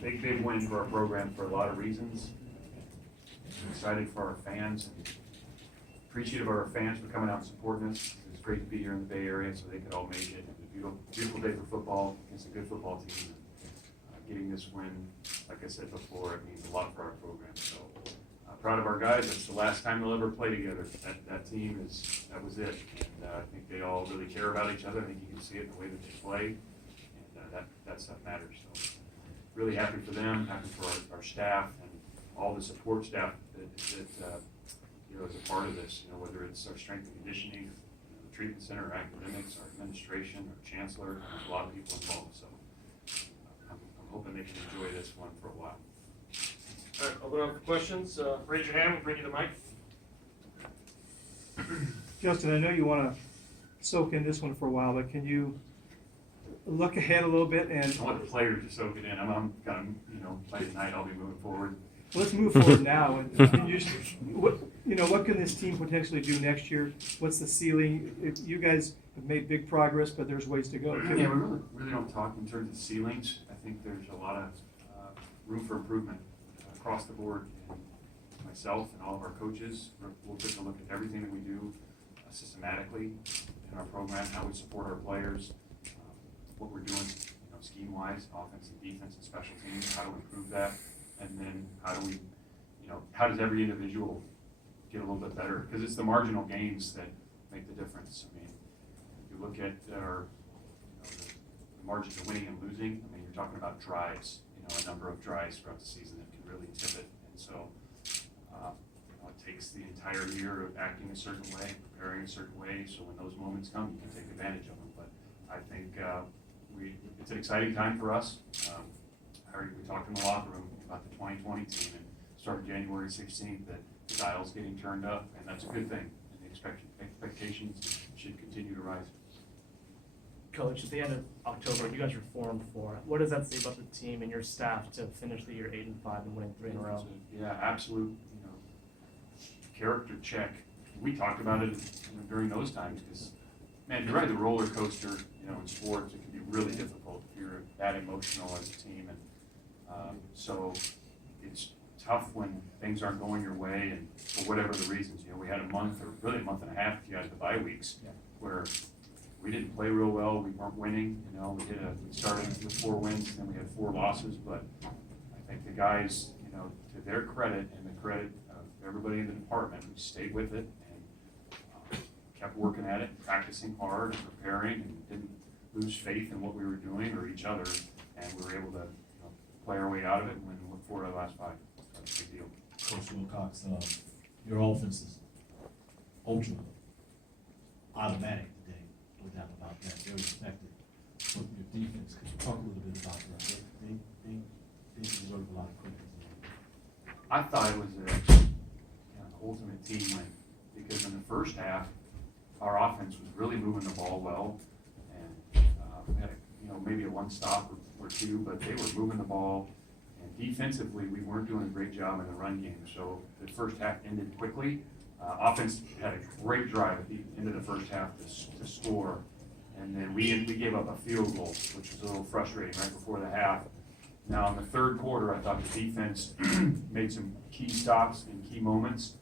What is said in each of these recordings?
big win for our program for a lot of reasons. I'm excited for our fans and appreciative of our fans for coming out and supporting us. It's great to be here in the Bay Area so they could all make it. It was a beautiful day for football against a good football team. Getting this win, like I said before, it means a lot for our program. So proud of our guys. It's the last time they'll ever play together. That team that was it. And I think they all really care about each other. I think you can see it in the way that they play. And that stuff matters. So really happy for them, happy for our staff and all the support staff that is a part of this. Whether it's our strength and conditioning, the treatment center, our academics, our administration, our chancellor, there's a lot of people involved. So I'm hoping they can enjoy this one for a while. All right, open up for questions. Raise your hand. We'll bring you the mic. Justin, I know you want to soak in this one for a while, but can you look ahead a little bit and I want the players to soak it in. I'm kind of, by tonight I'll be moving forward. let's move forward now. And can you, what can this team potentially do next year? What's the ceiling? You guys have made big progress, but there's ways to go. Yeah, we really don't talk in terms of ceilings. I think there's a lot of room for improvement across the board. And myself and all of our coaches, we'll take a look at everything that we do systematically in our program, how we support our players, what we're doing, scheme-wise, offense and defense and special teams, how to improve that, and then how do we, how does every individual get a little bit better? Because it's the marginal gains that make the difference. I mean, if you look at our the margins of winning and losing, I mean, you're talking about drives, a number of drives throughout the season that can really tip it. And so it takes the entire year of acting a certain way, preparing a certain way, so when those moments come, you can take advantage of them. But I think it's an exciting time for us. We talked in the locker room about the 2020 team, and starting January 16th, that the dial's getting turned up, and that's a good thing. And the expectations should continue to rise. Coach, at the end of October, you guys were 4-4. What does that say about the team and your staff to finish the year 8-5 and winning 3 in a row? Yeah, absolute, character check. We talked about it during those times because, man, you're right, the roller coaster, in sports, it can be really difficult if you're that emotional as a team. And so it's tough when things aren't going your way and for whatever the reasons. We had a month or really a month and a half if you had the bye weeks where we didn't play real well. We weren't winning. We started with 4 wins, then we had 4 losses. But I think the guys, to their credit and the credit of everybody in the department, we stayed with it and kept working at it, practicing hard and preparing, and didn't lose faith in what we were doing or each other. And we were able to play our way out of it and win 4 of the last 5. That's a big deal. Coach Wilcox, your offense is ultra automatic today. No doubt about that. Very effective. But your defense, could you talk a little bit about that? They deserve a lot of credit. I thought it was an ultimate team win because in the first half, our offense was really moving the ball well, and we had maybe a 1 stop or 2, but they were moving the ball. And defensively, we weren't doing a great job in the run game. So the first half ended quickly. Offense had a great drive at the end of the first half to score. And then we gave up a field goal, which was a little frustrating right before the half. Now, in the third quarter, I thought the defense made some key stops in key moments,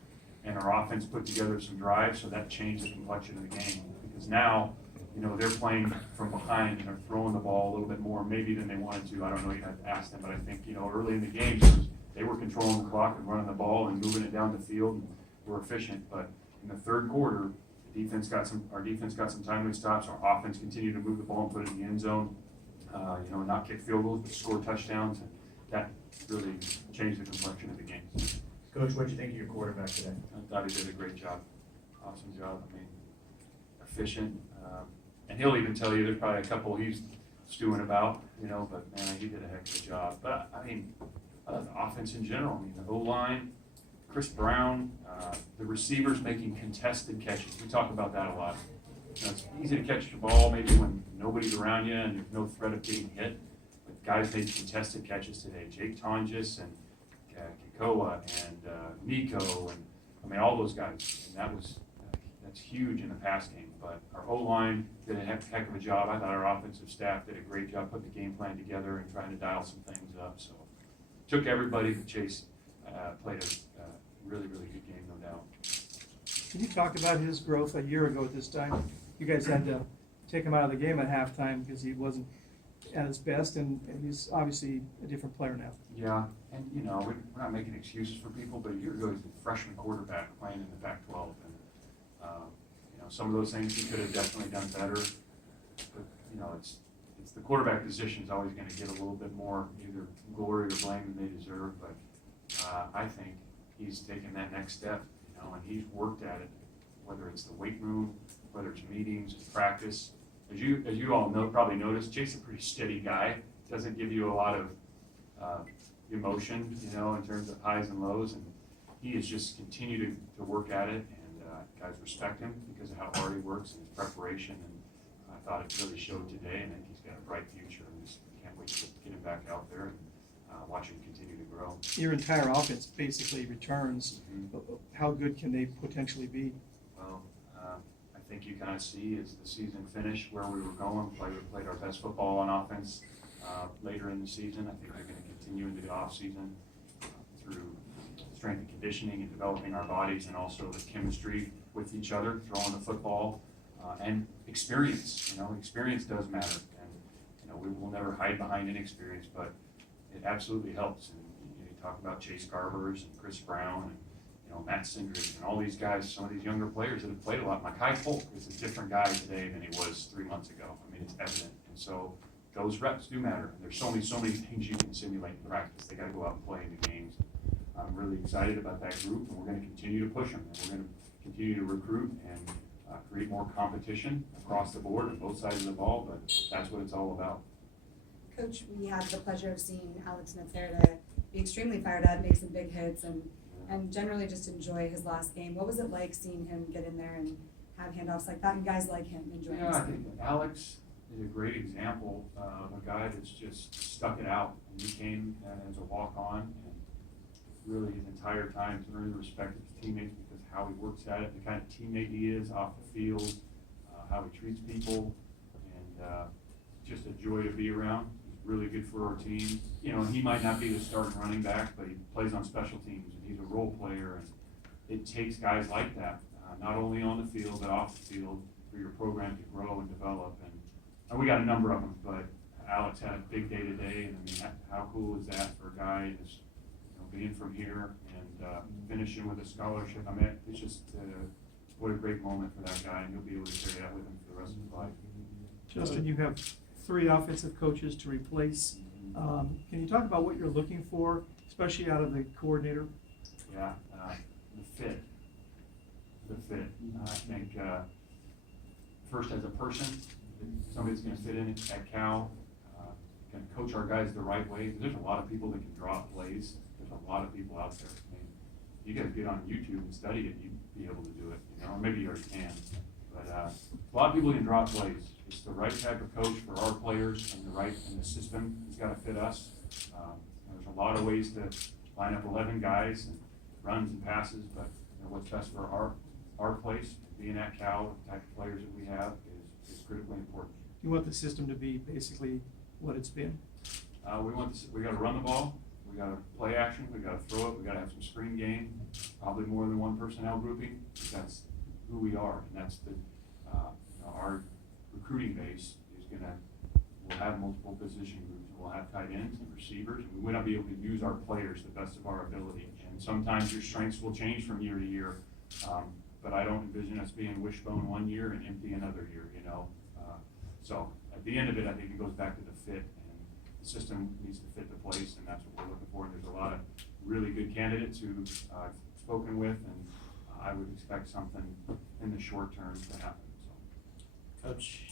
and our offense put together some drives, so that changed the complexion of the game. Because now, they're playing from behind and they're throwing the ball a little bit more maybe than they wanted to. I don't know, you have to ask them, but I think, early in the game, they were controlling the clock and running the ball and moving it down the field and were efficient. But in the third quarter, our defense got some timely stops. Our offense continued to move the ball and put it in the end zone. Not kick field goals, but score touchdowns, and that really changed the complexion of the game. Coach, what did you think of your quarterback today? I thought he did a great job. Awesome job. I mean, efficient. And he'll even tell you there's probably a couple he's stewing about, but man, he did a heck of a job. But I mean, the offense in general, the O-line, Chris Brown, the receivers making contested catches. We talk about that a lot. It's easy to catch the ball maybe when nobody's around you and there's no threat of getting hit. But guys made contested catches today. Jake Tonjes and Kikoa and Nico and all those guys. And that's huge in the pass game. But our O-line did a heck of a job. I thought our offensive staff did a great job putting the game plan together and trying to dial some things up. So took everybody, but Chase played a really, really good game, no doubt. Can you talk about his growth a year ago at this time? You guys had to take him out of the game at halftime because he wasn't at his best, and he's obviously a different player now. Yeah, and we're not making excuses for people, but a year ago he's a freshman quarterback playing in the Pac-12, and some of those things he could have definitely done better. But it's the quarterback position is always going to get a little bit more either glory or blame than they deserve. But I think he's taken that next step, and he's worked at it, whether it's the weight room, whether it's meetings, practice. As you all probably noticed, Jason's a pretty steady guy. Doesn't give you a lot of emotion, in terms of highs and lows, and he has just continued to work at it, and guys respect him because of how hard he works and his preparation, and I thought it really showed today, and I think he's got a bright future, and just can't wait to get him back out there and watch him continue to grow. Your entire offense basically returns. Mm-hmm. How good can they potentially be? Well, I think you kind of see as the season finished where we were going, played our best football on offense later in the season. I think they're going to continue into the off-season through strength and conditioning and developing our bodies, and also the chemistry with each other, throwing the football, and experience. Experience does matter, and we will never hide behind inexperience, but it absolutely helps. And you talk about Chase Garbers and Chris Brown and Matt Cindric and all these guys, some of these younger players that have played a lot. Mekhi Polk is a different guy today than he was 3 months ago. I mean, it's evident. And so those reps do matter. And there's so many things you can simulate in practice. They got to go out and play in the games. I'm really excited about that group, and we're going to continue to push them. And we're going to continue to recruit and create more competition across the board on both sides of the ball, but that's what it's all about. Coach, we had the pleasure of seeing Alex Smith there to be extremely fired up, make some big hits, and generally just enjoy his last game. What was it like seeing him get in there and have handoffs like that, and guys like him enjoying Yeah, I his think Alex is a great example of a guy that's just stuck it out. And he came as a walk-on, and really his entire time to earn the respect of his teammates because how he works at it, the kind of teammate he is off the field, how he treats people, and just a joy to be around. He's really good for our team. He might not be the starting running back, but he plays on special teams, and he's a role player, and it takes guys like that, not only on the field, but off the field, for your program to grow and develop. And we got a number of them, but Alex had a big day today, and I mean, how cool is that for a guy that's, being from here and finishing with a scholarship? I mean, it's just what a great moment for that guy, and he'll be able to carry that with him for the rest of his life. Justin, you have 3 offensive coaches to replace. Can you talk about what you're looking for, especially out of the coordinator? Yeah, the fit. I think first as a person, somebody's going to fit in at Cal, going to coach our guys the right way. There's a lot of people that can draw up plays. There's a lot of people out there. I mean, you guys get on YouTube and study it, you'd be able to do it, or maybe you already can. But a lot of people can draw up plays. It's the right type of coach for our players, and the system has got to fit us. There's a lot of ways to line up 11 guys and runs and passes, but what's best for our place, being at Cal, the type of players that we have is critically important. You want the system to be basically what it's been? We got to run the ball. We got to play action. We got to throw it. We got to have some screen game. Probably more than one personnel grouping. That's who we are, and that's our recruiting base is we'll have multiple position groups. We'll have tight ends and receivers, and we want to be able to use our players the best of our ability. And sometimes your strengths will change from year to year, but I don't envision us being wishbone one year and empty another year. So at the end of it, I think it goes back to the fit, and the system needs to fit the place, and that's what we're looking for. And there's a lot of really good candidates who I've spoken with, and I would expect something in the short term to happen. So. Coach,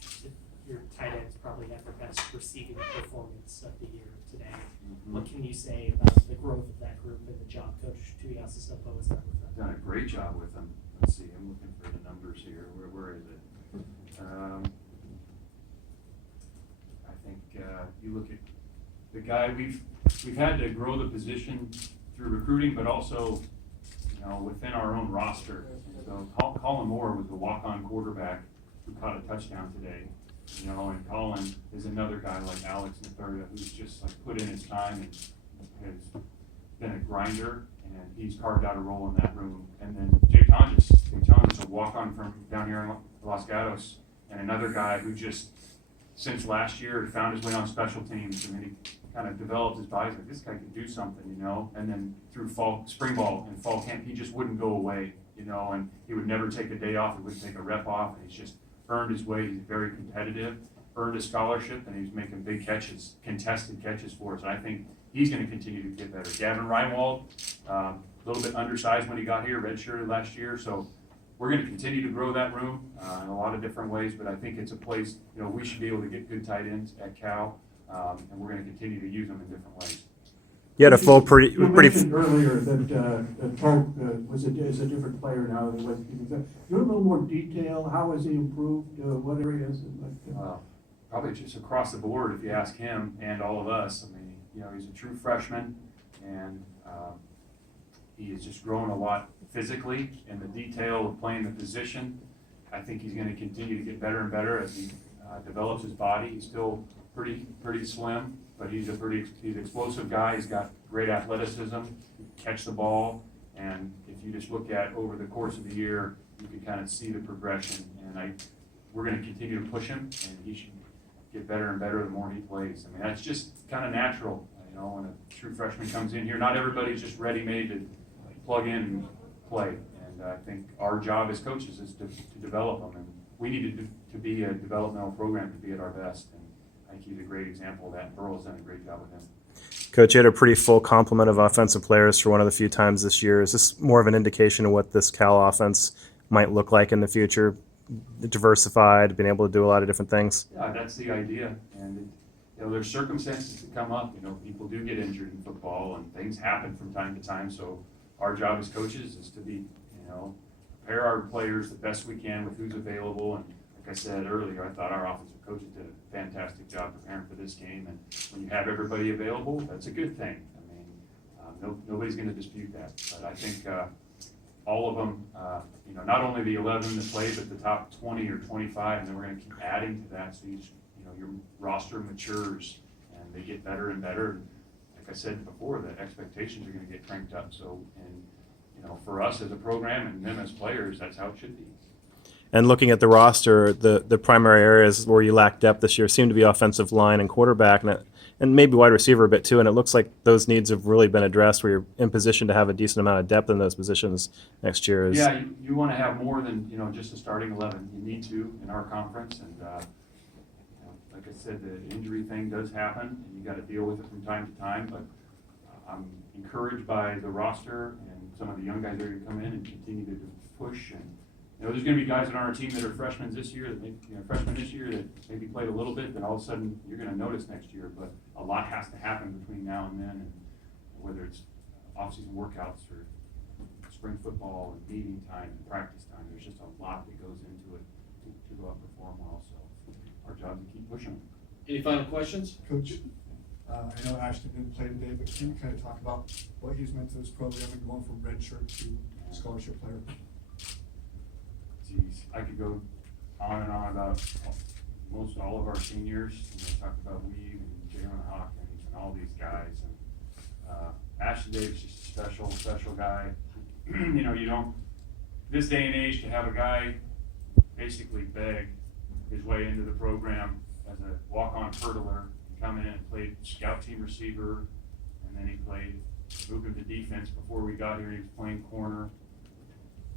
your tight ends probably had their best receiving performance of the year today. Mm-hmm. What can you say about the growth of that group and the job Coach Tuiasosopo has done with them? Done a great job with them. Let's see, I'm looking for the numbers here. Where is it? I think you look at the guy, we've had to grow the position through recruiting, but also within our own roster. So Colin Moore was the walk-on quarterback who caught a touchdown today. And Colin is another guy like Alex Natharia who's just put in his time and has been a grinder, and he's carved out a role in that room. And then Jay Tonjes a walk-on from down here in Los Gatos, and another guy who just, since last year, found his way on special teams. I mean, he kind of developed his body, like, this guy could do something, you know? And then through spring ball and fall camp, he just wouldn't go away, you know? And he would never take a day off, he wouldn't take a rep off, and he's just earned his way. He's very competitive, earned a scholarship, and he's making big catches, contested catches for us. And I think he's gonna continue to get better. Gavin Reinwald, a little bit undersized when he got here, redshirted last year, so we're gonna continue to grow that room in a lot of different ways, but I think it's a place, you know, we should be able to get good tight ends at Cal, and we're gonna continue to use them in different ways. You had a full You mentioned earlier that Polk is a different player now than he was. Can you have a little more detail? How has he improved? What areas? Probably just across the board, if you ask him and all of us. I mean, you know, he's a true freshman, and he has just grown a lot physically in the detail of playing the position. I think he's going to continue to get better and better as he develops his body. He's still pretty slim, but he's an explosive guy. He's got great athleticism, catch the ball, and if you just look at over the course of the year, you can kind of see the progression. And we're going to continue to push him, and he should get better and better the more he plays. I mean, that's just kind of natural, you know, when a true freshman comes in here. Not everybody's just ready-made to plug in and play. And I think our job as coaches is to develop them, and we need to be a developmental program to be at our best. And I think he's a great example of that, and Burrow's done a great job with him. Coach, you had a pretty full complement of offensive players for one of the few times this year. Is this more of an indication of what this Cal offense might look like in the future? Diversified, being able to do a lot of different things? Yeah, that's the idea. And you know, there's circumstances that come up. You know, people do get injured in football, and things happen from time to time. So our job as coaches is to be, you know, prepare our players the best we can with who's available. And like I said earlier, I thought our offensive coaches did a fantastic job preparing for this game. And when you have everybody available, that's a good thing. I mean, nobody's going to dispute that. But I think all of them, you know, not only the 11 that played, but the top 20 or 25, and then we're going to keep adding to that. So your roster matures and they get better and better. Like I said before, the expectations are going to get cranked up. So, and you know, for us as a program and them as players, that's how it should be. And looking at the roster, the primary areas where you lack depth this year seem to be offensive line and quarterback, and maybe wide receiver a bit too. And it looks like those needs have really been addressed, where you're in position to have a decent amount of depth in those positions next year. Yeah, you want to have more than, you know, just a starting 11. You need to in our conference, and you know, like I said, the injury thing does happen, and you got to deal with it from time to time. But I'm encouraged by the roster and some of the young guys that are going to come in and continue to push. And you know, there's going to be guys on our team that are freshmen this year that maybe played a little bit, then all of a sudden you're going to notice next year. But a lot has to happen between now and then, and whether it's off-season workouts or spring football and meeting time and practice time, there's just a lot that goes into it to go out and perform well. So our job is to keep pushing. Any final questions? Coach, I know Ashton didn't play today, but can you kind of talk about what he's meant to this program and going from redshirt to scholarship player? Geez, I could go on and on about most all of our seniors. You know, talk about Weave and Jalen Hawkins and all these guys. And Ashton Davis is just a special guy. You know, you don't, this day and age, to have a guy basically beg his way into the program as a walk-on hurdler, come in and played scout team receiver, and then he moved him to defense. Before we got here, he was playing corner.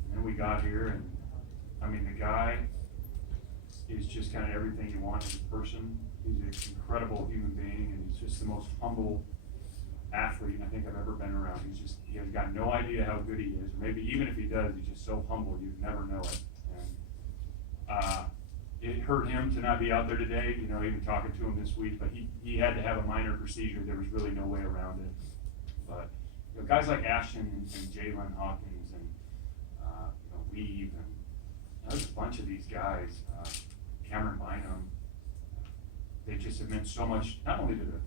And then we got here, and I mean, the guy is just kind of everything you want as a person. He's an incredible human being, and he's just the most humble athlete I think I've ever been around. He has got no idea how good he is. Maybe even if he does, he's just so humble, you'd never know it. And it hurt him to not be out there today, you know, even talking to him this week, but he had to have a minor procedure. There was really no way around it. But you know, guys like Ashton and Jalen Hawkins and you know, Weave, and there's a bunch of these guys, Cameron Bynum, they just have meant so much, not only to the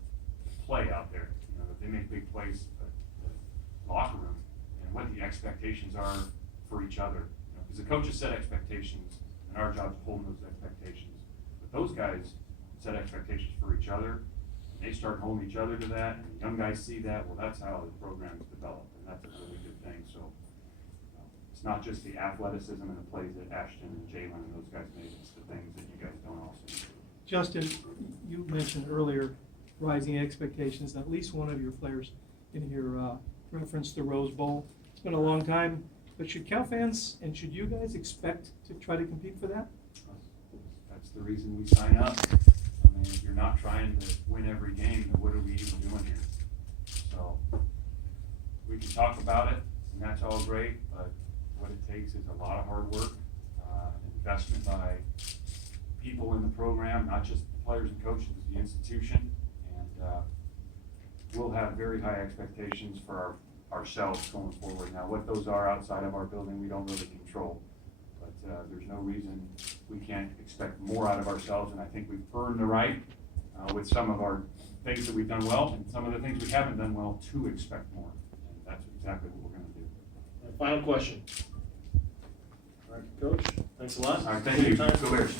play out there, you know, that they make big plays, but the locker room and what the expectations are for each other. You know, because the coaches set expectations, and our job is holding those expectations. But those guys set expectations for each other they start holding each other to that, and the young guys see that, well, that's how the program's developed, and that's a really good thing, so. It's not just the athleticism and the plays that Ashton and Jalen and those guys make, it's the things that you guys don't also do. Justin, you mentioned earlier rising expectations, and at least one of your players in here referenced the Rose Bowl. It's been a long time, but should Cal fans and should you guys expect to try to compete for that? That's the reason we sign up. I mean, if you're not trying to win every game, then what are we even doing here? So, we can talk about it, and that's all great, but what it takes is a lot of hard work, investment by people in the program, not just the players and coaches, the institution, and we'll have very high expectations for ourselves going forward. Now, what those are outside of our building, we don't really control, but there's no reason we can't expect more out of ourselves, and I think we've earned the right with some of our things that we've done well and some of the things we haven't done well to expect more, and that's exactly what we're going to do. Final question. All right, Coach, thanks a lot. All right, thank you. Time. Go Bears.